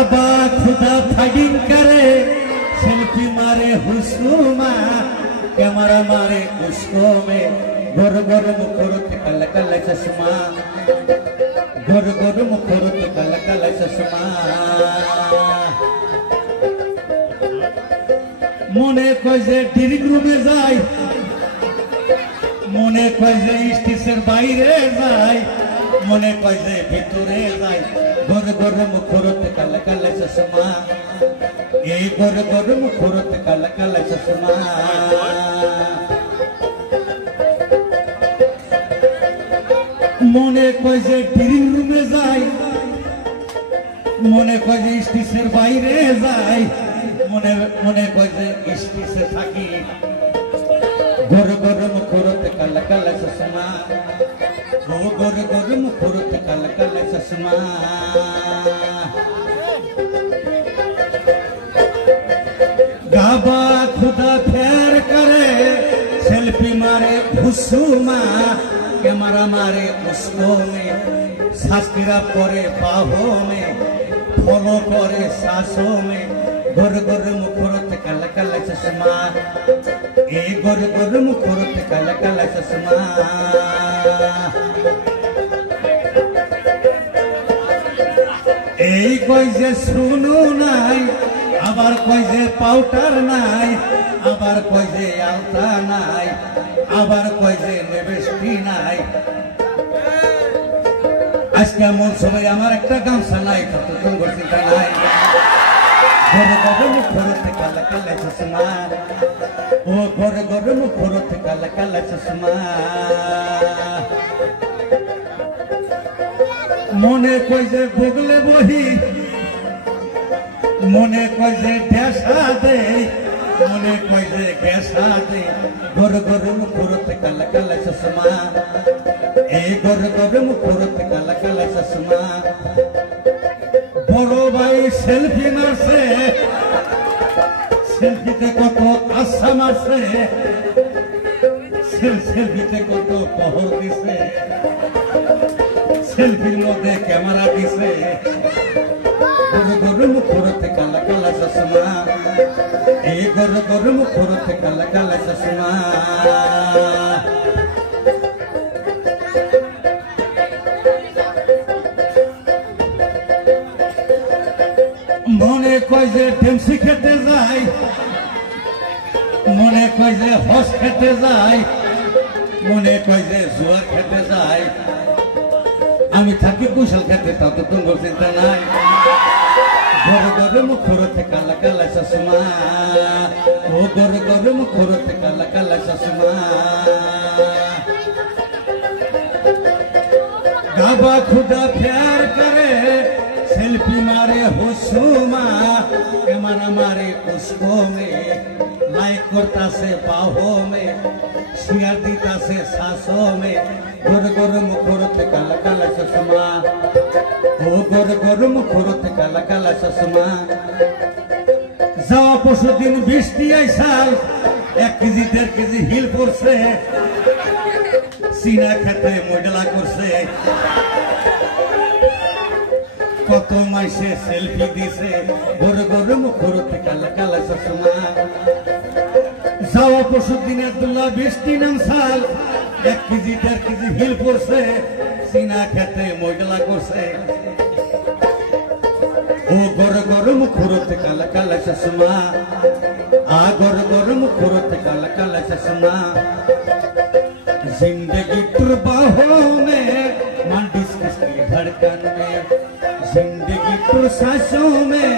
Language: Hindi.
गाबा खुदा फाइटिंग करे सेल्फी मारे हुस्नुमा कैमरा मारे उसको में गोर गोर मुखरुत कल कल चश्मा गोर गोर मुखरुत कल कल चश्मा मने कय जे ड्रिंक रूमे जाय मने कय जे स्टेशेर बाइरे जाय मने कय जे भितरे जाय गोर गोर मुखरुत कल कल चश्मा ए गोर गोर मुखरुत कल कल चश्मा मने कय जे ड्रिंक रूमे जाय मने कय जे स्टेशेर बाइरे जाय मने मने कय जे स्टेशे थाकी गोर गोर मुखरुत कल कल चश्मा ओ गोर गोर मुखरुत कल कल चश्मा गाबा खुदा फेर करे सेल्फी मारे हुस्नुमा कैमरा मारे उसको में शास्त्रा परे बाहों में फॉलो करे सांसों में गोर गोर मुखरुत कल कल चश्मा ए गोर गोर मुखरुत कल कल चश्मा এই কই যে শুনু নাই আবার কই যে পাউডার নাই আবার কই যে আলতা নাই আবার কই যে নেবেস্টি নাই আজকে মন সবাই আমার একটা গামছা নাই কত সুন্দর চিন্তা নাই গোর গোর মুখরত কাল কাল চশমা ও গোর গোর মুখরত কাল কাল চশমা মনে কই যে বগলে বহি মনে কই যে দেশা দে মনে কই যে গেসা দে গোর গোর মুখরত কাল কাল চশমা এই গোর গোর মুখরত কাল কাল চশমা বড় ভাই সেলফি মারছে সেলফিতে কত আশা মারছে সেলফিতে কত পহর দিছে সেলফির মধ্যে ক্যামেরা দিছে গোর গোর মুখরত কাল কাল চশমা এই গোর গোর মুখরত কাল কাল চশমা মনে কয় যে ডেমসি খেতে যায় মনে কয় যে হস খেতে যায় মনে কয় যে জুয়ার খেতে যায় আমি থাকি কুশল খেতে তা তো তোমার চিন্তা নাই গোর গোর মুখরত কাল কাল চশমা ও গোর গোর মুখরত কাল কাল চশমা गाबा खुदा प्यार करे सेल्फी मारे हुस्नुमा कैमरा मारे उसको में लाइक करता से बाहों में शेयर देता से सांसों में गोर गोर मुखरत काला काला चश्मा ओ गोर गोर मुखरत काला काला चश्मा যাওয়া পরশু দিন বৃষ্টি আইসাল 1 কেজি 1.5 কেজি হিল পড়ছে সিনা খেতে মডেলা করছে কত মাইসে সেলফি দিছে গোর গোর মুখরত কাল কাল চশমা যাওয়া পরশু দিন আব্দুল্লাহ বৃষ্টি নামসাল 1 কেজি 1.5 কেজি হিল পড়ছে সিনা খেতে মডেলা করছে ও গোর গোর মুখরত কাল কাল চশমা आ गोर गोर मुखरत काल काल चश्मा जिंदगी बाहों में मन डिस्कस की धड़कन में जिंदगी सांसों में